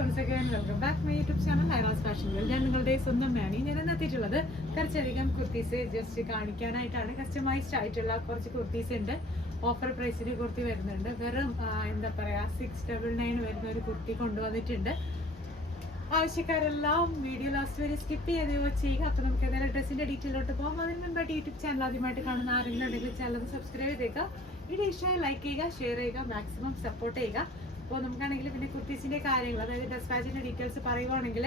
once again welcome back my YouTube channel Ira's Fashion World. ഞാൻ നിങ്ങളുടെ സ്വന്തം മാനി. ഞാൻ എത്തിയിട്ടുള്ളത് കുറച്ചധികം കുർത്തീസ് ജസ്റ്റ് കാണിക്കാനായിട്ടാണ്. കസ്റ്റമൈസ്ഡ് ആയിട്ടുള്ള കുറച്ച് കുർത്തീസ് ഉണ്ട്. ഓഫർ പ്രൈസിന് കുർത്തി വരുന്നുണ്ട്. വെറും എന്താ പറയുക 699 വരുന്ന ഒരു കുർത്തി കൊണ്ടുവന്നിട്ടുണ്ട്. ആവശ്യക്കാരെല്ലാം വീഡിയോ ലാസ്റ്റ് വരെ സ്കിപ്പ് ചെയ്ത് ചെയ്യുക. അപ്പോൾ നമുക്ക് ഏതായാലും ഡ്രസ്സിൻ്റെ ഡീറ്റെയിലോട്ട് പോകാം. അതിന് മുമ്പായിട്ട് യൂട്യൂബ് ചാനൽ ആദ്യമായിട്ട് കാണുന്ന ആരെങ്കിലും ഉണ്ടെങ്കിൽ ചാനൽ സബ്സ്ക്രൈബ് ചെയ്തേക്കുക. വീഡിയോ ഇഷ്ടമായി ലൈക്ക് ചെയ്യുക, ഷെയർ ചെയ്യുക, മാക്സിമം സപ്പോർട്ട് ചെയ്യുക. അപ്പോൾ നമുക്കാണെങ്കിൽ പിന്നെ കുർത്തീസിൻ്റെ കാര്യങ്ങൾ, അതായത് ഡെസ്പാച്ചിൻ്റെ ഡീറ്റെയിൽസ് പറയുവാണെങ്കിൽ,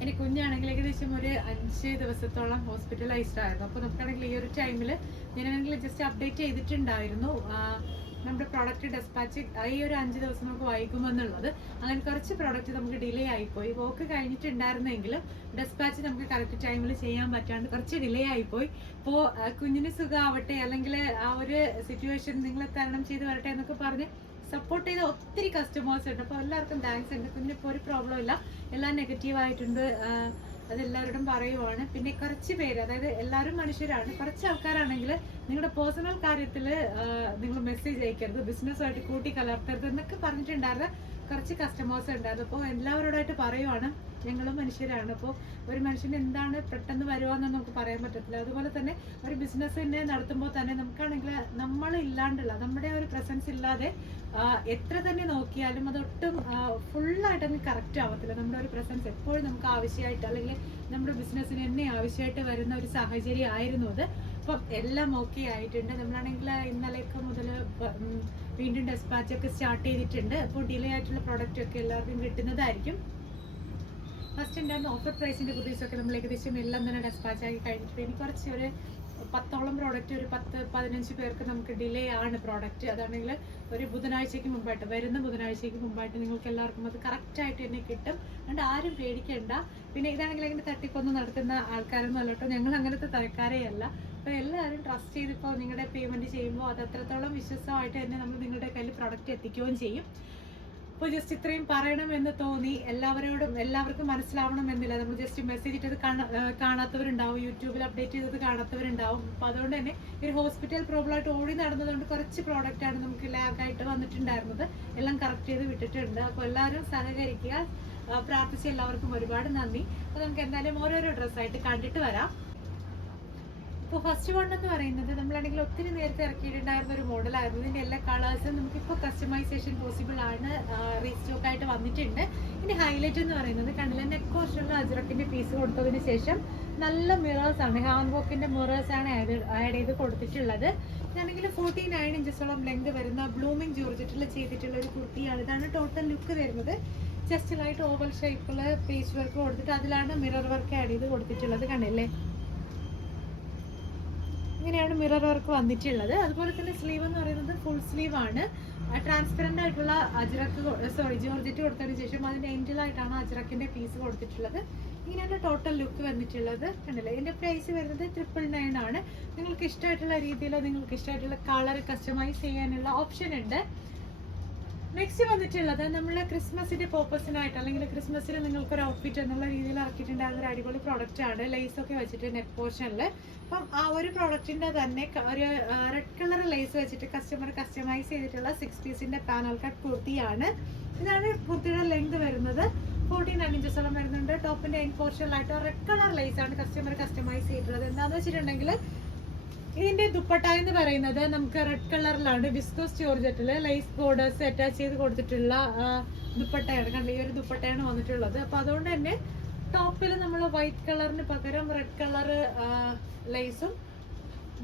എൻ്റെ കുഞ്ഞാണെങ്കിൽ ഏകദേശം ഒരു 5 ദിവസത്തോളം ഹോസ്പിറ്റലൈസ്ഡ് ആയിരുന്നു. അപ്പോൾ നമുക്കാണെങ്കിൽ ഈ ഒരു ടൈമിൽ ഞാനാണെങ്കിൽ ജസ്റ്റ് അപ്ഡേറ്റ് ചെയ്തിട്ടുണ്ടായിരുന്നു നമ്മുടെ പ്രോഡക്റ്റ് ഡെസ്പാച്ച് ഈ ഒരു 5 ദിവസം നമുക്ക് വൈകുമെന്നുള്ളത്. അങ്ങനെ കുറച്ച് പ്രോഡക്റ്റ് നമുക്ക് ഡിലേ ആയിപ്പോയി. വർക്ക് കഴിഞ്ഞിട്ടുണ്ടായിരുന്നെങ്കിലും ഡെസ്പാച്ച് നമുക്ക് കറക്റ്റ് ടൈമിൽ ചെയ്യാൻ പറ്റാണ്ട് കുറച്ച് ഡിലേ ആയിപ്പോയി. അപ്പോൾ കുഞ്ഞിന് സുഖമാവട്ടെ, അല്ലെങ്കിൽ ആ ഒരു സിറ്റുവേഷൻ നിങ്ങൾ തരണം ചെയ്ത് വരട്ടെ എന്നൊക്കെ പറഞ്ഞ് സപ്പോർട്ട് ചെയ്ത ഒത്തിരി കസ്റ്റമേഴ്സ് ഉണ്ട്. അപ്പോൾ എല്ലാവർക്കും താങ്ക്സ് ഉണ്ട്. കുഞ്ഞിനിപ്പോൾ ഒരു പ്രോബ്ലം ഇല്ല, എല്ലാം നെഗറ്റീവായിട്ടുണ്ട്, അതെല്ലാവരോടും പറയുവാണ്. പിന്നെ കുറച്ച് പേര്, അതായത് എല്ലാവരും മനുഷ്യരാണ്, കുറച്ച് ആൾക്കാരാണെങ്കിൽ നിങ്ങളുടെ പേഴ്സണൽ കാര്യത്തിൽ നിങ്ങൾ മെസ്സേജ് അയക്കരുത്, ബിസിനസ്സുമായിട്ട് കൂട്ടി കലർത്തരുത് എന്നൊക്കെ പറഞ്ഞിട്ടുണ്ടായിരുന്ന കുറച്ച് കസ്റ്റമേഴ്സ് ഉണ്ടായിരുന്നു. അപ്പോൾ എല്ലാവരോടായിട്ട് പറയുവാണ്, ഞങ്ങളും മനുഷ്യരാണ്. അപ്പോൾ ഒരു മനുഷ്യന് എന്താണ് പെട്ടെന്ന് വരുവാന്ന് നമുക്ക് പറയാൻ പറ്റത്തില്ല. അതുപോലെ തന്നെ ഒരു ബിസിനസ് തന്നെ നടത്തുമ്പോൾ തന്നെ നമുക്കാണെങ്കിൽ നമ്മൾ ഇല്ലാണ്ടുള്ള, നമ്മുടെ ഒരു പ്രസൻസ് ഇല്ലാതെ എത്ര തന്നെ നോക്കിയാലും അതൊട്ടും ഫുള്ളായിട്ട് അങ്ങ് കറക്റ്റ് ആവത്തില്ല. നമ്മുടെ ഒരു പ്രസൻസ് എപ്പോഴും നമുക്ക് ആവശ്യമായിട്ട്, അല്ലെങ്കിൽ നമ്മുടെ ബിസിനസ്സിന് തന്നെ ആവശ്യമായിട്ട് വരുന്ന ഒരു സാഹചര്യം ആയിരുന്നു അത്. അപ്പം എല്ലാം ഓക്കെ ആയിട്ടുണ്ട്. നമ്മളാണെങ്കിൽ ഇന്നലെയൊക്കെ മുതൽ വീണ്ടും ഡെസ്പാച്ചൊക്കെ സ്റ്റാർട്ട് ചെയ്തിട്ടുണ്ട്. അപ്പോൾ ഡിലേ ആയിട്ടുള്ള പ്രോഡക്റ്റ് ഒക്കെ എല്ലാവർക്കും കിട്ടുന്നതായിരിക്കും. ഫസ്റ്റ് ഉണ്ടായിരുന്ന ഓഫർ പ്രൈസിൻ്റെ കുർത്തീസൊക്കെ നമ്മൾ ഏകദേശം എല്ലാം തന്നെ ഡെസ്പാച്ച് ആക്കി കഴിഞ്ഞിട്ടുണ്ട്. ഇനി കുറച്ച് ഒരു 10ഓളം പ്രോഡക്റ്റ്, ഒരു 10-15 പേർക്ക് നമുക്ക് ഡിലേ ആണ് പ്രോഡക്റ്റ്. അതാണെങ്കിൽ ഒരു ബുധനാഴ്ചയ്ക്ക് മുമ്പായിട്ട്, വരുന്ന ബുധനാഴ്ചയ്ക്ക് മുമ്പായിട്ട് നിങ്ങൾക്ക് എല്ലാവർക്കും അത് കറക്റ്റായിട്ട് തന്നെ കിട്ടും. അതുകൊണ്ട് ആരും പേടിക്കേണ്ട. പിന്നെ ഇതാണെങ്കിൽ അങ്ങനെ തട്ടിപ്പൊന്നും നടത്തുന്ന ആൾക്കാരൊന്നും അല്ല കേട്ടോ, ഞങ്ങൾ അങ്ങനത്തെ തരക്കാരേ അല്ല. അപ്പോൾ എല്ലാവരും ട്രസ്റ്റ് ചെയ്തിപ്പോൾ നിങ്ങളുടെ പേയ്മെൻറ്റ് ചെയ്യുമ്പോൾ അത് അത്രത്തോളം വിശ്വാസമായിട്ട് തന്നെ നമ്മൾ നിങ്ങളുടെ കയ്യിൽ പ്രോഡക്റ്റ് എത്തിക്കുകയും ചെയ്യും. അപ്പോൾ ജസ്റ്റ് ഇത്രയും പറയണമെന്ന് തോന്നി. എല്ലാവർക്കും മനസ്സിലാവണമെന്നില്ല. നമ്മൾ ജസ്റ്റ് മെസ്സേജ് ഇട്ടത് കാണാത്തവരുണ്ടാവും, യൂട്യൂബിൽ അപ്ഡേറ്റ് ചെയ്തത് കാണാത്തവരുണ്ടാവും. അപ്പോൾ അതുകൊണ്ട് തന്നെ ഒരു ഹോസ്പിറ്റൽ പ്രോബ്ലമായിട്ട് ഓടി നടന്നതുകൊണ്ട് കുറച്ച് പ്രോഡക്റ്റാണ് നമുക്ക് ലാഗായിട്ട് വന്നിട്ടുണ്ടായിരുന്നത്. എല്ലാം കറക്റ്റ് ചെയ്ത് വിട്ടിട്ടുണ്ട്. അപ്പോൾ എല്ലാവരും സഹകരിക്കുക. പ്രാർത്ഥിച്ച എല്ലാവർക്കും ഒരുപാട് നന്ദി. അപ്പോൾ നമുക്ക് എന്തായാലും ഓരോരോ ഡ്രസ്സായിട്ട് കണ്ടിട്ട് വരാം. ഇപ്പോൾ ഫസ്റ്റ് വൺ എന്ന് പറയുന്നത് നമ്മളാണെങ്കിൽ ഒത്തിരി നേരത്തെ ഇറക്കിയിട്ടുണ്ടായിരുന്ന ഒരു മോഡലായിരുന്നു. ഇതിൻ്റെ എല്ലാ കളേഴ്സും നമുക്കിപ്പോൾ കസ്റ്റമൈസേഷൻ പോസിബിൾ ആണ്, റീസ്റ്റോക്ക് ആയിട്ട് വന്നിട്ടുണ്ട്. ഇനി ഹൈലൈറ്റ് എന്ന് പറയുന്നത് കണ്ടില്ല, നെക്ക് പോർഷനിൽ അജ്രക്കിൻ്റെ പീസ് കൊടുത്തതിന് ശേഷം നല്ല മിറേഴ്സാണ്, ഹാൻഡ് വർക്കിൻ്റെ മിറേഴ്സാണ് ആഡ് ചെയ്ത് കൊടുത്തിട്ടുള്ളത്. ഇതാണെങ്കിൽ 49 ഇഞ്ചസോളം ലെങ്ത് വരുന്ന ബ്ലൂമിങ് ജോർജറ്റിൽ ചെയ്തിട്ടുള്ള ഒരു കുർത്തിയാണ്. ഇതാണ് ടോട്ടൽ ലുക്ക് വരുന്നത്. ജസ്റ്റ് ലൈറ്റ് ഓവൽ ഷേപ്പിൽ പേച്ച് വർക്ക് കൊടുത്തിട്ട് അതിലാണ് മിറർ വർക്ക് ആഡ് ചെയ്ത് കൊടുത്തിട്ടുള്ളത്. കണ്ടില്ലേ, ഇങ്ങനെയാണ് മിറർ വർക്ക് വന്നിട്ടുള്ളത്. അതുപോലെ തന്നെ സ്ലീവ് എന്ന് പറയുന്നത് ഫുൾ സ്ലീവ് ആണ്. ട്രാൻസ്പെറൻ്റ് ആയിട്ടുള്ള ജോർജറ്റ് കൊടുത്തതിന് ശേഷം അതിൻ്റെ എൻഡിലായിട്ടാണ് അജ്രക്കിൻ്റെ പീസ് കൊടുത്തിട്ടുള്ളത്. ഇങ്ങനെയാണ് ടോട്ടൽ ലുക്ക് വന്നിട്ടുള്ളത്. കണ്ടില്ലേ, ഇതിൻ്റെ പ്രൈസ് വരുന്നത് 999 ആണ്. നിങ്ങൾക്ക് ഇഷ്ടമായിട്ടുള്ള രീതിയിൽ, നിങ്ങൾക്ക് ഇഷ്ടമായിട്ടുള്ള കളർ കസ്റ്റമൈസ് ചെയ്യാനുള്ള ഓപ്ഷൻ ഉണ്ട്. നെക്സ്റ്റ് വന്നിട്ടുള്ളത് നമ്മൾ ക്രിസ്മസിൻ്റെ പർപ്പസിനായിട്ട്, അല്ലെങ്കിൽ ക്രിസ്മസിന് നിങ്ങൾക്കൊരു ഔട്ട്ഫിറ്റ് എന്നുള്ള രീതിയിൽ ഇറക്കിയിട്ടുണ്ടായിരുന്ന ഒരു അടിപൊളി പ്രോഡക്റ്റ് ആണ്. ലേസൊക്കെ വെച്ചിട്ട് നെക്ക് പോർഷനിൽ. അപ്പം ആ ഒരു പ്രോഡക്റ്റിൻ്റെ തന്നെ ഒരു റെഡ് കളർ ലേസ് വെച്ചിട്ട് കസ്റ്റമൈസ് ചെയ്തിട്ടുള്ള 6 പീസിൻ്റെ പാനൽ കട്ട് കുർത്തിയാണ്. ഇതാണ് കുർത്തിയുടെ ലെങ്ത് വരുന്നത്. 49 ഇഞ്ചസോളം വരുന്നുണ്ട്. ടോപ്പിൻ്റെ എൻഡ് പോർഷനിലായിട്ട് റെഡ് കളർ ലേസാണ് കസ്റ്റമൈസ് ചെയ്തിട്ടുള്ളത്. എന്താണെന്ന് വെച്ചിട്ടുണ്ടെങ്കിൽ ഇതിന്റെ ദുപ്പട്ട എന്ന് പറയുന്നത് നമുക്ക് റെഡ് കളറിലാണ്, വിസ്കോസ് ജോർജറ്റിൽ ലൈസ് ബോർഡേഴ്സ് അറ്റാച്ച് ചെയ്ത് കൊടുത്തിട്ടുള്ള ദുപ്പട്ടയാണ്. കണ്ട, ഈ ഒരു ദുപ്പട്ടയാണ് വന്നിട്ടുള്ളത്. അപ്പോൾ അതുകൊണ്ട് തന്നെ ടോപ്പിൽ നമ്മൾ വൈറ്റ് കളറിന് പകരം റെഡ് കളർ ലൈസും,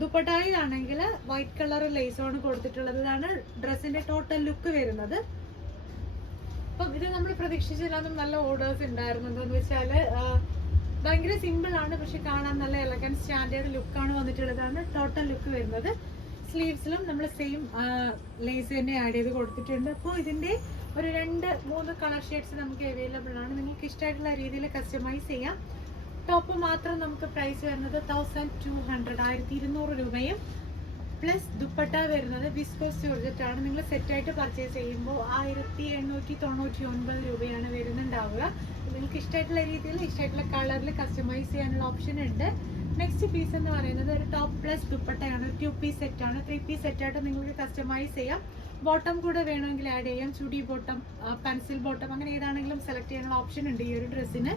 ദുപ്പട്ടായിലാണെങ്കിൽ വൈറ്റ് കളർ ലൈസുമാണ് കൊടുത്തിട്ടുള്ളത്. ഇതാണ് ഡ്രസ്സിന്റെ ടോട്ടൽ ലുക്ക് വരുന്നത്. അപ്പം ഇത് നമ്മൾ പ്രതീക്ഷിച്ചില്ലാതും നല്ല ഓർഡേഴ്സ് ഉണ്ടായിരുന്നു. എന്താണെന്ന് വെച്ചാൽ ഭയങ്കര സിമ്പിൾ ആണ്, പക്ഷെ കാണാൻ നല്ല എലഗൻറ്റ് സ്റ്റാൻഡേർഡ് ലുക്കാണ് വന്നിട്ടുള്ളതാണ് ടോട്ടൽ ലുക്ക് വരുന്നത്. സ്ലീവ്സിലും നമ്മൾ സെയിം ലേസ് തന്നെ ആഡ് ചെയ്ത് കൊടുത്തിട്ടുണ്ട്. അപ്പോൾ ഇതിൻ്റെ ഒരു 2-3 കളർ ഷെയ്ഡ്സ് നമുക്ക് അവൈലബിൾ ആണ്. നിങ്ങൾക്ക് ഇഷ്ടമായിട്ടുള്ള രീതിയിൽ കസ്റ്റമൈസ് ചെയ്യാം. ടോപ്പ് മാത്രം നമുക്ക് പ്രൈസ് വരുന്നത് 1200 രൂപയും പ്ലസ് ദുപ്പട്ട വരുന്നത് വിസ്കോസ് ജോർജറ്റ് ആണ്. നിങ്ങൾ സെറ്റായിട്ട് പർച്ചേസ് ചെയ്യുമ്പോൾ 1899 രൂപയാണ് വരുന്നുണ്ടാവുക. നിങ്ങൾക്ക് ഇഷ്ടമായിട്ടുള്ള രീതിയിൽ, ഇഷ്ടമായിട്ടുള്ള കളറിൽ കസ്റ്റമൈസ് ചെയ്യാനുള്ള ഓപ്ഷൻ ഉണ്ട്. നെക്സ്റ്റ് പീസ് എന്ന് പറയുന്നത് ഒരു ടോപ്പ് പ്ലസ് ദുപ്പട്ടയാണ്. 2 പീസ് സെറ്റാണ്. 3 പീസ് സെറ്റായിട്ട് നിങ്ങൾക്ക് കസ്റ്റമൈസ് ചെയ്യാം. ബോട്ടം കൂടെ വേണമെങ്കിൽ ആഡ് ചെയ്യാം. ചുടി ബോട്ടം, പെൻസിൽ ബോട്ടം, അങ്ങനെ ഏതാണെങ്കിലും സെലക്ട് ചെയ്യാനുള്ള ഓപ്ഷൻ ഉണ്ട് ഈ ഒരു ഡ്രസ്സിന്.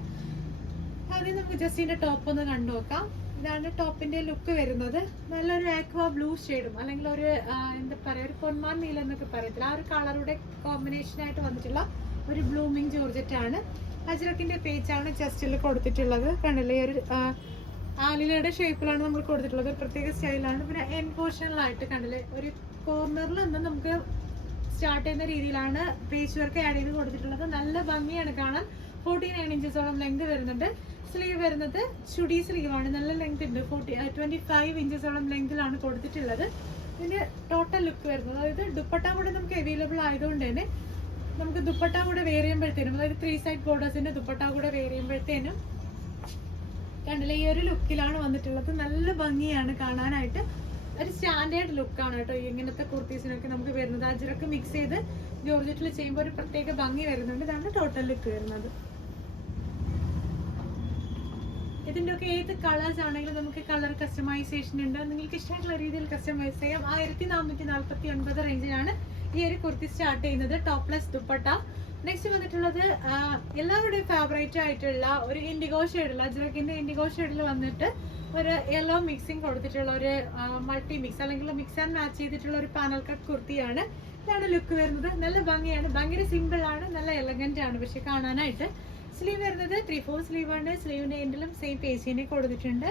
ആദ്യം നമുക്ക് ജസ്റ്റ് ഇതിന്റെ ടോപ്പ് ഒന്ന് കണ്ടു നോക്കാം. ഇതാണ് ടോപ്പിന്റെ ലുക്ക് വരുന്നത്. നല്ലൊരു ആക്വാ ബ്ലൂ ഷെയ്ഡും അല്ലെങ്കിൽ ഒരു എന്താ പറയുക, ഒരു പൊന്മാൻ നീല എന്നൊക്കെ പറയത്തില്ല, ആ ഒരു കളറുടെ കോമ്പിനേഷൻ ആയിട്ട് വന്നിട്ടുള്ള ഒരു ബ്ലൂമിങ് ജോർജറ്റ് ആണ്. അജ്രക്കിന്റെ പേജാണ് ചെസ്റ്റിൽ കൊടുത്തിട്ടുള്ളത്. കണ്ടില്ലേ, ഒരു ആലിലയുടെ ഷേപ്പിലാണ് നമ്മൾ കൊടുത്തിട്ടുള്ളത്. ഒരു പ്രത്യേക സ്റ്റൈലാണ്. പിന്നെ എൻ പോർഷനിലായിട്ട് കണ്ടില്ലേ, ഒരു കോർണറിൽ നിന്ന് നമുക്ക് സ്റ്റാർട്ട് ചെയ്യുന്ന രീതിയിലാണ് പേജ് വർക്ക് ആഡ് ചെയ്ത് കൊടുത്തിട്ടുള്ളത്. നല്ല ഭംഗിയാണ് കാണാൻ. 49 ഇഞ്ചസോളം ലെങ്ത് വരുന്നുണ്ട്. സ്ലീവ് വരുന്നത് ചുടി സ്ലീവ് ആണ്. നല്ല ലെങ്ത് ഉണ്ട്. 25 ഇഞ്ചസോളം ലെങ്തിലാണ് കൊടുത്തിട്ടുള്ളത്. ഇതിന്റെ ടോട്ടൽ ലുക്ക് വരുന്നത്, അതായത് ദുപ്പട്ട കൂടെ നമുക്ക് അവൈലബിൾ ആയതുകൊണ്ട് തന്നെ നമുക്ക് ദുപ്പട്ട കൂടെ വെയർ ചെയ്യുമ്പോഴത്തേനും, അതായത് 3 സൈഡ് ബോർഡേഴ്സിന്റെ ദുപ്പട്ട കൂടെ വെയർ ചെയ്യുമ്പോഴത്തേനും കണ്ടില്ലേ, ഈ ഒരു ലുക്കിലാണ് വന്നിട്ടുള്ളത്. നല്ല ഭംഗിയാണ് കാണാനായിട്ട്. ഒരു സ്റ്റാൻഡേർഡ് ലുക്കാണ് കേട്ടോ ഇങ്ങനത്തെ കുർത്തീസിനൊക്കെ നമുക്ക് വരുന്നത്. അജ്രക്ക് മിക്സ് ചെയ്ത് ജോർജറ്റിൽ ചെയ്യുമ്പോൾ ഒരു പ്രത്യേക ഭംഗി വരുന്നുണ്ട്. ഇതാണ് ടോട്ടൽ ലുക്ക് വരുന്നത്. ഇതിന്റെ ഒക്കെ ഏത് കളേഴ്സ് ആണെങ്കിലും നമുക്ക് കളർ കസ്റ്റമൈസേഷൻ ഉണ്ട്. നിങ്ങൾക്ക് ഇഷ്ടമായിട്ടുള്ള രീതിയിൽ കസ്റ്റമൈസ് ചെയ്യാം. 1449 റേഞ്ചിലാണ് ഈ ഒരു കുർത്തി സ്റ്റാർട്ട് ചെയ്യുന്നത്. ടോപ്ലെസ് ദുപ്പട്ട. നെക്സ്റ്റ് വന്നിട്ടുള്ളത് എല്ലാവരുടെയും ഫേവറേറ്റ് ആയിട്ടുള്ള ഒരു ഇൻഡിഗോ ഷെയ്ഡുള്ള, അജ്രക്കിന്റെ ഇൻഡിഗോ ഷെയ്ഡിൽ വന്നിട്ട് ഒരു യെല്ലോ മിക്സിങ് കൊടുത്തിട്ടുള്ള ഒരു മൾട്ടി മിക്സ് അല്ലെങ്കിൽ മിക്സ് ആൻഡ് മാച്ച് ചെയ്തിട്ടുള്ള ഒരു പാനൽ കട്ട് കുർത്തിയാണ്. ഇതാണ് ലുക്ക് വരുന്നത്. നല്ല ഭംഗിയാണ്, ഭയങ്കര സിമ്പിൾ ആണ്, നല്ല എലഗന്റ് ആണ് പക്ഷെ കാണാനായിട്ട്. സ്ലീവ് വരുന്നത് 3/4 സ്ലീവ് ആണ്. സ്ലീവിന്റെ എൻഡിലും സെയിം പേസിനെ കൊടുത്തിട്ടുണ്ട്.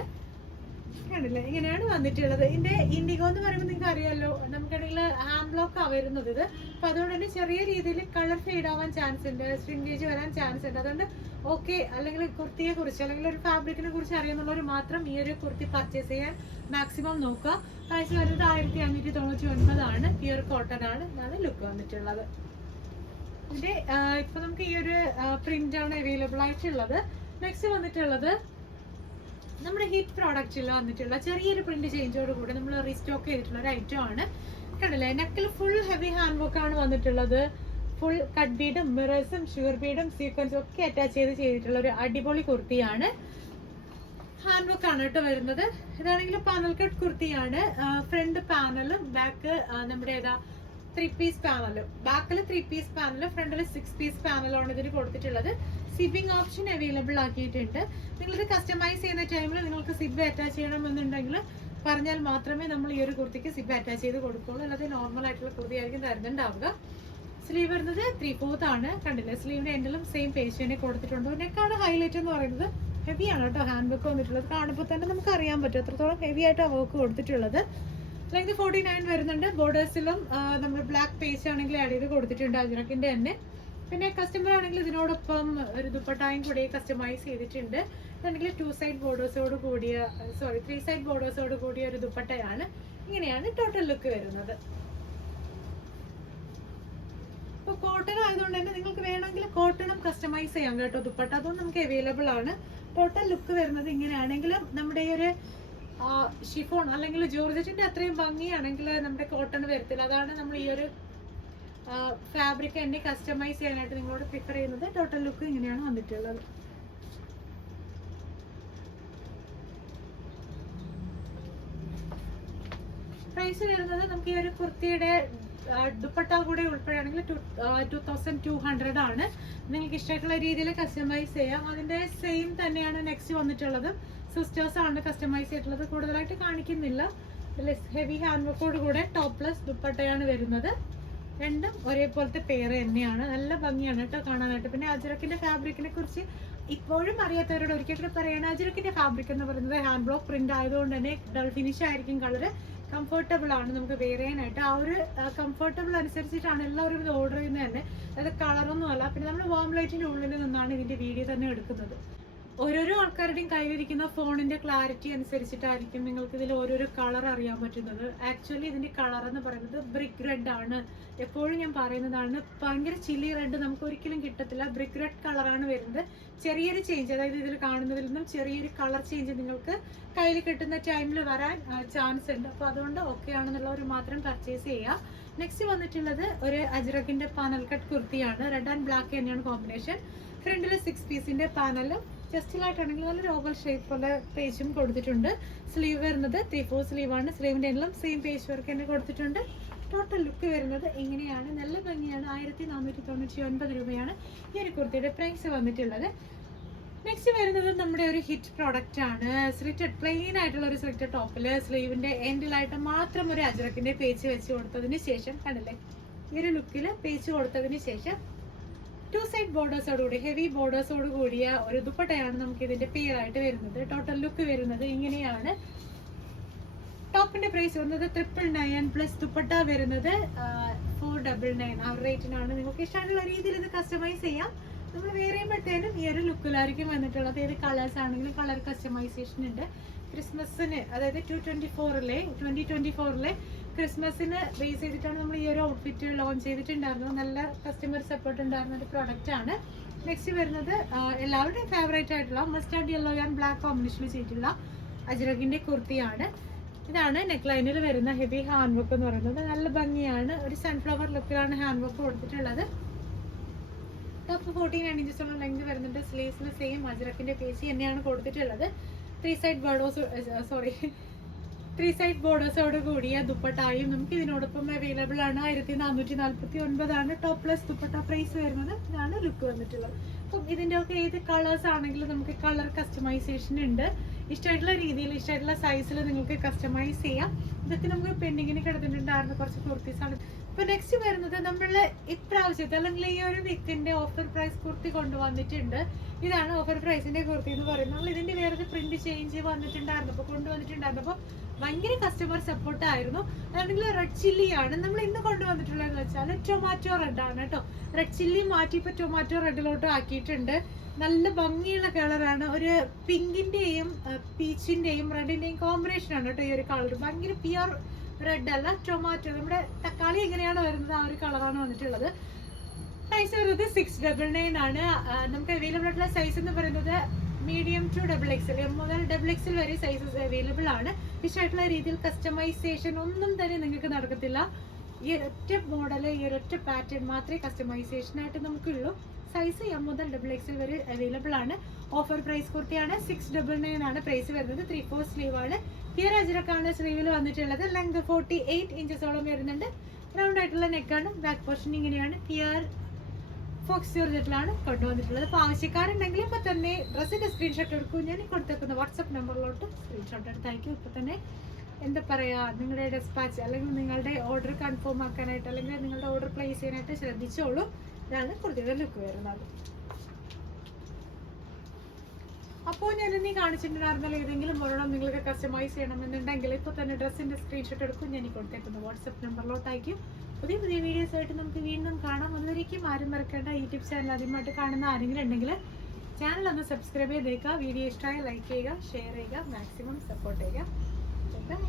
കണ്ടില്ലേ, ഇങ്ങനെയാണ് വന്നിട്ടുള്ളത്. ഇതിന്റെ ഇൻഡിഗോ എന്ന് പറയുമ്പോൾ നിങ്ങൾക്ക് അറിയാമല്ലോ, നമുക്കാണെങ്കിൽ ഹാൻഡ് ബ്ലോക്ക് ആ വരുന്നത് ഇത്. അപ്പൊ അതുകൊണ്ട് തന്നെ ചെറിയ രീതിയിൽ കളർ ഫെയ്ഡ് ആവാൻ ചാൻസ് ഉണ്ട്, സ്ട്രിങ്കേജ് വരാൻ ചാൻസ് ഉണ്ട്. അതുകൊണ്ട് ഓക്കെ, അല്ലെങ്കിൽ കുർത്തിയെ കുറിച്ച് അല്ലെങ്കിൽ ഒരു ഫാബ്രിക്കിനെ കുറിച്ച് അറിയാന്നുള്ളവർ മാത്രം ഈ ഒരു കുർത്തി പർച്ചേസ് ചെയ്യാൻ മാക്സിമം നോക്കുക. പ്രൈസ് വരുന്നത് 1599 ആണ്. പ്യുർ കോട്ടൺ ആണ്. ഇതാണ് ലുക്ക് വന്നിട്ടുള്ളത്. ഇതിന്റെ ഇപ്പൊ നമുക്ക് ഈ ഒരു പ്രിന്റ് ആണ് അവൈലബിൾ ആയിട്ടുള്ളത്. നെക്സ്റ്റ് വന്നിട്ടുള്ളത് നമ്മുടെ ഹിറ്റ് പ്രോഡക്റ്റിൽ വന്നിട്ടുള്ള ചെറിയൊരു പ്രിന്റ് ചേഞ്ചോട് കൂടി നമ്മൾ റീസ്റ്റോക്ക് ചെയ്തിട്ടുള്ള ഒരു ഐറ്റം ആണ്. കണ്ടില്ലേ, നെക്കിൽ ഫുൾ ഹെവി ഹാൻഡ് വർക്ക് ആണ് വന്നിട്ടുള്ളത്. ഫുൾ കട്ട് ബീഡും മിറേഴ്സും ഷുഗർ ബീഡും സീക്വൻസും ഒക്കെ അറ്റാച്ച് ചെയ്തിട്ടുള്ള ഒരു അടിപൊളി കുർത്തിയാണ്. ഹാൻഡ് വർക്ക് ആണ് കേട്ടോ വരുന്നത്. ഇതാണെങ്കിൽ പാനൽ കട്ട് കുർത്തിയാണ്. ഫ്രണ്ട് പാനലും ബാക്ക് നമ്മുടെ ഏതാ 3 പീസ് പാനലും. ബാക്കിൽ 3 പീസ് പാനലും ഫ്രണ്ടിൽ 6 പീസ് പാനലാണ് ഇതിന് കൊടുത്തിട്ടുള്ളത്. സിബിങ് ഓപ്ഷൻ അവൈലബിൾ ആക്കിയിട്ടുണ്ട്. നിങ്ങളിത് കസ്റ്റമൈസ് ചെയ്യുന്ന ടൈമിൽ നിങ്ങൾക്ക് സിബ് അറ്റാച്ച് ചെയ്യണമെന്നുണ്ടെങ്കിൽ പറഞ്ഞാൽ മാത്രമേ നമ്മൾ ഈ ഒരു കുർത്തിക്ക് സിബ് അറ്റാച്ച് ചെയ്ത് കൊടുക്കുള്ളൂ. അല്ലാതെ നോർമൽ ആയിട്ടുള്ള കുർത്തി ആയിരിക്കും തരുന്നുണ്ടാവുക. സ്ലീവ് വരുന്നത് 3/4 ആണ്. കണ്ടില്ലേ, സ്ലീവിന്റെ എൻഡിലും സെയിം പേഷ്യനെ കൊടുത്തിട്ടുണ്ട്. നെക്കാണ് ഹൈലൈറ്റ് എന്ന് പറയുന്നത്. ഹെവി ആണ് കേട്ടോ ഹാൻഡ് വർക്ക് വന്നിട്ടുള്ളത്. കാണുമ്പോൾ തന്നെ നമുക്ക് അറിയാൻ പറ്റും എത്രത്തോളം ഹെവി ആയിട്ട് ആ വർക്ക് കൊടുത്തിട്ടുള്ളത്. ലെങ്ത് 49 വരുന്നുണ്ട്. ബോർഡേഴ്സിലും നമ്മൾ ബ്ലാക്ക് പേസ്റ്റ് ആണെങ്കിൽ ആഡ് ചെയ്ത് കൊടുത്തിട്ടുണ്ട് അജ്രക്കിന്റെ തന്നെ. പിന്നെ കസ്റ്റമർ ആണെങ്കിൽ ഇതിനോടൊപ്പം ഒരു ദുപ്പട്ടായും കൂടി കസ്റ്റമൈസ് ചെയ്തിട്ടുണ്ട്. ഇതാണെങ്കിൽ 2 സൈഡ് ബോർഡേഴ്സോട് കൂടിയ 3 സൈഡ് ബോർഡേഴ്സോട് കൂടിയ ഒരു ദുപ്പട്ടയാണ്. ഇങ്ങനെയാണ് ടോട്ടൽ ലുക്ക് വരുന്നത്. ഇപ്പോൾ കോട്ടൺ ആയതുകൊണ്ട് തന്നെ നിങ്ങൾക്ക് വേണമെങ്കിൽ കോട്ടണും കസ്റ്റമൈസ് ചെയ്യാം കേട്ടോ ദുപ്പട്ട. അതും നമുക്ക് അവൈലബിൾ ആണ്. ടോട്ടൽ ലുക്ക് വരുന്നത് ഇങ്ങനെയാണെങ്കിലും നമ്മുടെ ഈ ഒരു ഷിഫോൺ അല്ലെങ്കിൽ ജോർജറ്റിന്റെ അത്രയും ഭംഗിയാണെങ്കിൽ നമ്മുടെ കോട്ടൺ വരത്തില്ല. അതാണ് നമ്മൾ ഈ ഒരു ഫാബ്രിക് എന്നെ കസ്റ്റമൈസ് ചെയ്യാനായിട്ട് നിങ്ങളോട് പ്രിഫർ ചെയ്യുന്നത്. ടോട്ടൽ ലുക്ക് ഇങ്ങനെയാണ് വന്നിട്ടുള്ളത്. പ്രൈസ് വരുന്നത് നമുക്ക് ഈ ഒരു കുർത്തിയുടെ ദുപ്പട്ട കൂടെ ഉൾപ്പെടെയാണെങ്കിൽ 2200 ആണ്. നിങ്ങൾക്ക് ഇഷ്ടമായിട്ടുള്ള രീതിയിൽ കസ്റ്റമൈസ് ചെയ്യാം. അതിന്റെ സെയിം തന്നെയാണ് നെക്സ്റ്റ് വന്നിട്ടുള്ളത്. സിസ്റ്റേഴ്സ് ആണ് കസ്റ്റമൈസ് ചെയ്തിട്ടുള്ളത്. കൂടുതലായിട്ട് കാണിക്കുന്നില്ല. ഹെവി ഹാൻഡ് വർക്കോട് കൂടെ ടോപ്ലെസ് ദുപ്പട്ടയാണ് വരുന്നത്. രണ്ടും ഒരേപോലത്തെ പെയർ തന്നെയാണ്. നല്ല ഭംഗിയാണ് കേട്ടോ കാണാനായിട്ട്. പിന്നെ അജ്രക്കിന്റെ ഫാബ്രിക്കിനെ കുറിച്ച് ഇപ്പോഴും അറിയാത്തവരോട് ഒരിക്കൽ കൂടെ പറയണം. അജ്രക്കിന്റെ ഫാബ്രിക് എന്ന് പറയുന്നത് ഹാൻഡ് ബ്ലോക്ക് പ്രിന്റ് ആയതുകൊണ്ട് തന്നെ ഡൾ ഫിനിഷ് ആയിരിക്കും കളറ്. കംഫർട്ടബിൾ ആണ് നമുക്ക് വെയർ ചെയ്യാനായിട്ട്. ആ ഒരു കംഫർട്ടബിൾ അനുസരിച്ചിട്ടാണ് എല്ലാവരും ഇത് ഓർഡർ ചെയ്യുന്നത് തന്നെ. അത് കളറൊന്നും അല്ല. പിന്നെ നമ്മൾ വാം ലൈറ്റിന്റെ ഉള്ളിൽ നിന്നാണ് ഇതിന്റെ വീഡിയോ തന്നെ എടുക്കുന്നത്. ഓരോരോ ആൾക്കാരുടെയും കയ്യിലിരിക്കുന്ന ഫോണിന്റെ ക്ലാരിറ്റി അനുസരിച്ചിട്ടായിരിക്കും നിങ്ങൾക്ക് ഇതിൽ ഓരോരോ കളർ അറിയാൻ പറ്റുന്നത്. ആക്ച്വലി ഇതിന്റെ കളർ എന്ന് പറയുന്നത് ബ്രിക്ക് റെഡ് ആണ്. എപ്പോഴും ഞാൻ പറയുന്നതാണ്, ഭയങ്കര ചില്ലി റെഡ് നമുക്ക് ഒരിക്കലും കിട്ടത്തില്ല. ബ്രിക്ക് റെഡ് കളറാണ് വരുന്നത്. ചെറിയൊരു ചേഞ്ച്, അതായത് ഇതിൽ കാണുന്നതിൽ നിന്നും ചെറിയൊരു കളർ ചേഞ്ച് നിങ്ങൾക്ക് കയ്യിൽ കിട്ടുന്ന ടൈമിൽ വരാൻ ചാൻസ് ഉണ്ട്. അപ്പോൾ അതുകൊണ്ട് ഓക്കെ ആണെന്നുള്ളവർ മാത്രം പർച്ചേസ് ചെയ്യുക. നെക്സ്റ്റ് വന്നിട്ടുള്ളത് ഒരു അജ്രക്കിന്റെ പാനൽ കട്ട് കുർത്തിയാണ്. റെഡ് ആൻഡ് ബ്ലാക്ക് തന്നെയാണ് കോമ്പിനേഷൻ. ഫ്രണ്ടിൽ 6 പീസിന്റെ പാനലും ജസ്റ്റിലായിട്ടാണെങ്കിൽ നല്ലൊരു ഓവൽ ഷേപ്പ് പോലെ പേജും കൊടുത്തിട്ടുണ്ട്. സ്ലീവ് വരുന്നത് 3/4 സ്ലീവ് ആണ്. സ്ലീവിന്റെ എല്ലാം സെയിം പേജ് വർക്ക് തന്നെ കൊടുത്തിട്ടുണ്ട്. ടോട്ടൽ ലുക്ക് വരുന്നത് ഇങ്ങനെയാണ്. നല്ല ഭംഗിയാണ്. 1499 രൂപയാണ് ഈ ഒരു കുർത്തിയുടെ പ്രൈസ് വന്നിട്ടുള്ളത്. നെക്സ്റ്റ് വരുന്നത് നമ്മുടെ ഒരു ഹിറ്റ് പ്രോഡക്റ്റ് ആണ്. സ്ലിറ്റഡ് പ്ലെയിൻ ആയിട്ടുള്ള ഒരു സ്ലിറ്റഡ് ടോപ്പില് സ്ലീവിന്റെ എൻഡിലായിട്ട് മാത്രം ഒരു അജ്രക്കിന്റെ പേച്ച് വെച്ച് കൊടുത്തതിന് ശേഷം കണ്ടില്ലേ, ഈ ഒരു ലുക്കില് പേച്ച് കൊടുത്തതിന് ശേഷം 2 സൈഡ് ബോർഡേഴ്സോടുകൂടി ഹെവി ബോർഡേഴ്സോട് കൂടിയ ഒരു ദുപ്പട്ടയാണ് നമുക്ക് ഇതിന്റെ പേരായിട്ട് വരുന്നത്. ടോട്ടൽ ലുക്ക് വരുന്നത് ഇങ്ങനെയാണ്. ടോപ്പിന്റെ പ്രൈസ് വന്നത് 999 പ്ലസ് ദുപ്പട്ട വരുന്നത് 499. ആ റേറ്റിനാണ്. നിങ്ങൾക്ക് ഇഷ്ടമുള്ള രീതിയിൽ ഇത് കസ്റ്റമൈസ് ചെയ്യാം. നമ്മൾ വേറെ ചെയ്യുമ്പോഴത്തേനും ഈ ഒരു ലുക്കിലായിരിക്കും വന്നിട്ടുള്ളത്. ഏത് കളേഴ്സ് ആണെങ്കിലും കളർ കസ്റ്റമൈസേഷൻ ഉണ്ട്. ക്രിസ്മസിന്, അതായത് 2024 ക്രിസ്മസിന് ബേസ് ചെയ്തിട്ടാണ് നമ്മൾ ഈ ഒരു ഔട്ട്ഫിറ്റ് ലോഞ്ച് ചെയ്തിട്ടുണ്ടായിരുന്നത്. നല്ല കസ്റ്റമർ സപ്പോർട്ട് ഉണ്ടായിരുന്ന ഒരു പ്രൊഡക്റ്റ് ആണ്. നെക്സ്റ്റ് വരുന്നത് എല്ലാവരുടെയും ഫേവറേറ്റ് ആയിട്ടുള്ള മസ്റ്റാർഡ് യെല്ലോ ആൻഡ് ബ്ലാക്ക് കോമ്പിനേഷനിൽ ചെയ്തിട്ടുള്ള അജ്രകിന്റെ കുർത്തിയാണ്. ഇതാണ് നെക്ക് ലൈനിൽ വരുന്ന ഹെവി ഹാൻഡ് വർക്ക് എന്ന് പറയുന്നത്. നല്ല ഭംഗിയാണ്. ഒരു സൺഫ്ലവർ ലുക്കിലാണ് ഹാൻഡ് വർക്ക് കൊടുത്തിട്ടുള്ളത്. ടോപ്പ് 49 ഇഞ്ചസോളം ലെങ്ത് വരുന്നുണ്ട്. സ്ലീവ്സിൽ സെയിം അജ്രക്കിന്റെ പേജ് തന്നെയാണ് കൊടുത്തിട്ടുള്ളത്. 3 സൈഡ് ബോർഡേഴ്സോട് കൂടിയ ദുപ്പട്ടായും നമുക്ക് ഇതിനോടൊപ്പം അവൈലബിൾ ആണ്. 1449 ആണ് ടോപ്പ് പ്ലസ് ദുപ്പട്ട പ്രൈസ് വരുന്നത്. ഇതാണ് ലുക്ക് വന്നിട്ടുള്ളത്. അപ്പം ഇതിന്റെ ഒക്കെ ഏത് കളേഴ്സ് ആണെങ്കിലും നമുക്ക് കളർ കസ്റ്റമൈസേഷൻ ഉണ്ട്. ഇഷ്ടമായിട്ടുള്ള രീതിയിൽ ഇഷ്ടമായിട്ടുള്ള സൈസിൽ നിങ്ങൾക്ക് കസ്റ്റമൈസ് ചെയ്യാം. ഇതൊക്കെ നമുക്ക് പെൻഡിങ്ങിന് കിടന്നിട്ടുണ്ടായിരുന്ന കുറച്ച് കുർത്തീസാണ്. ഇപ്പൊ നെക്സ്റ്റ് വരുന്നത് നമ്മൾ ഇപ്രാവശ്യത്തെ അല്ലെങ്കിൽ ഈ ഒരു വീക്കിന്റെ ഓഫർ പ്രൈസ് കുർത്തി കൊണ്ടുവന്നിട്ടുണ്ട്. ഇതാണ് ഓഫർ പ്രൈസിന്റെ കുർത്തി എന്ന് പറയുന്നത്. നമ്മൾ ഇതിന്റെ വേറൊരു പ്രിന്റ് ചേഞ്ച് വന്നിട്ടുണ്ടായിരുന്നപ്പോൾ കൊണ്ടുവന്നിട്ടുണ്ടായിരുന്നപ്പോൾ ഭയങ്കര കസ്റ്റമർ സപ്പോർട്ട് ആയിരുന്നു. അതാണെങ്കിൽ റെഡ് ചില്ലി ആണ് നമ്മൾ ഇന്ന് കൊണ്ടുവന്നിട്ടുള്ളതെന്ന് വെച്ചാൽ ടൊമാറ്റോ റെഡ് ആണ് കേട്ടോ. റെഡ് ചില്ലി മാറ്റി ഇപ്പൊ ടൊമാറ്റോ റെഡിലോട്ട് ആക്കിയിട്ടുണ്ട്. നല്ല ഭംഗിയുള്ള കളറാണ്. ഒരു പിങ്കിന്റെയും പീച്ചിന്റെയും റെഡിന്റെയും കോമ്പിനേഷൻ ആണ് കേട്ടോ ഈ ഒരു കളർ. ഭയങ്കര പ്യുർ റെഡ് അല്ല, ടൊമാറ്റോ, നമ്മുടെ തക്കാളി എങ്ങനെയാണ് വരുന്നത് ആ ഒരു കളറാണ് വന്നിട്ടുള്ളത്. സൈസ് വരുന്നത് 699 ആണ്. നമുക്ക് അവൈലബിൾ ആയിട്ടുള്ള സൈസ് എന്ന് പറയുന്നത് മീഡിയം ടു XXL, മുതൽ XXL വരെ സൈസസ് അവൈലബിൾ ആണ്. ഇഷ്ടമായിട്ടുള്ള രീതിയിൽ കസ്റ്റമൈസേഷൻ ഒന്നും തന്നെ നിങ്ങൾക്ക് നടക്കത്തില്ല. ഈ ഒറ്റ മോഡൽ, ഈ ഒരൊറ്റ പാറ്റേൺ മാത്രമേ കസ്റ്റമൈസേഷൻ ആയിട്ട് നമുക്കുള്ളൂ. സൈസ് M മുതൽ XXL വരെ അവൈലബിൾ ആണ്. ഓഫർ പ്രൈസ് കുർത്തിയാണ്. 699 ആണ് പ്രൈസ് വരുന്നത്. 3/4 സ്ലീവ് ആണ്. പിയർ അജ്രക്കാണ് സ്ലീവിൽ വന്നിട്ടുള്ളത്. ലെങ്ത് 48 ഇഞ്ചസോളം വരുന്നുണ്ട്. റൗണ്ട് ആയിട്ടുള്ള നെക്കാണ്. ബാക്ക് പോർഷൻ ഇങ്ങനെയാണ്. പിയർ ഫോക്സ് ജോർജറ്റിലാണ് കൊണ്ടുവന്നിട്ടുള്ളത്. അപ്പോൾ ആവശ്യക്കാരുണ്ടെങ്കിൽ ഇപ്പോൾ തന്നെ ഡ്രസ്സിന്റെ സ്ക്രീൻഷോട്ട് എടുക്കും. ഞാൻ കൊടുത്തേക്കുന്ന വാട്സപ്പ് നമ്പറിലോട്ട് സ്ക്രീൻഷോട്ട് എടുത്തായിരിക്കും. ഇപ്പോൾ തന്നെ എന്താ പറയുക, നിങ്ങളുടെ ഡെസ്പാച്ച് അല്ലെങ്കിൽ നിങ്ങളുടെ ഓർഡർ കൺഫേം ആക്കാനായിട്ട് അല്ലെങ്കിൽ നിങ്ങളുടെ ഓർഡർ പ്ലേസ് ചെയ്യാനായിട്ട് ശ്രദ്ധിച്ചോളൂ. ഇതാണ് കുർത്തിയുടെ ലുക്ക് വരുന്നത്. അപ്പോൾ ഞാൻ ഇനി കാണിച്ചിട്ടുണ്ടായിരുന്നല്ലോ ഏതെങ്കിലും ഒരെണ്ണം നിങ്ങൾക്ക് കസ്റ്റമൈസ് ചെയ്യണമെന്നുണ്ടെങ്കിൽ ഇപ്പോൾ തന്നെ ഡ്രസ്സിന്റെ സ്ക്രീൻഷോട്ട് എടുക്കും. ഞാൻ കൊടുത്തേക്കുന്ന വാട്സപ്പ് നമ്പറിലോട്ടായിരിക്കും. പുതിയ വീഡിയോസ് ആയിട്ട് നമുക്ക് വീണ്ടും കാണാം. അതുവരേക്കും ആരും മറക്കേണ്ട, യൂട്യൂബ് ചാനൽ ആദ്യമായിട്ട് കാണുന്ന ആരെങ്കിലും ഉണ്ടെങ്കിൽ ചാനൽ ഒന്ന് സബ്സ്ക്രൈബ് ചെയ്തേക്കുക. വീഡിയോ ഇഷ്ടമായി ലൈക്ക് ചെയ്യുക, ഷെയർ ചെയ്യുക, മാക്സിമം സപ്പോർട്ട് ചെയ്യുക. ബൈ.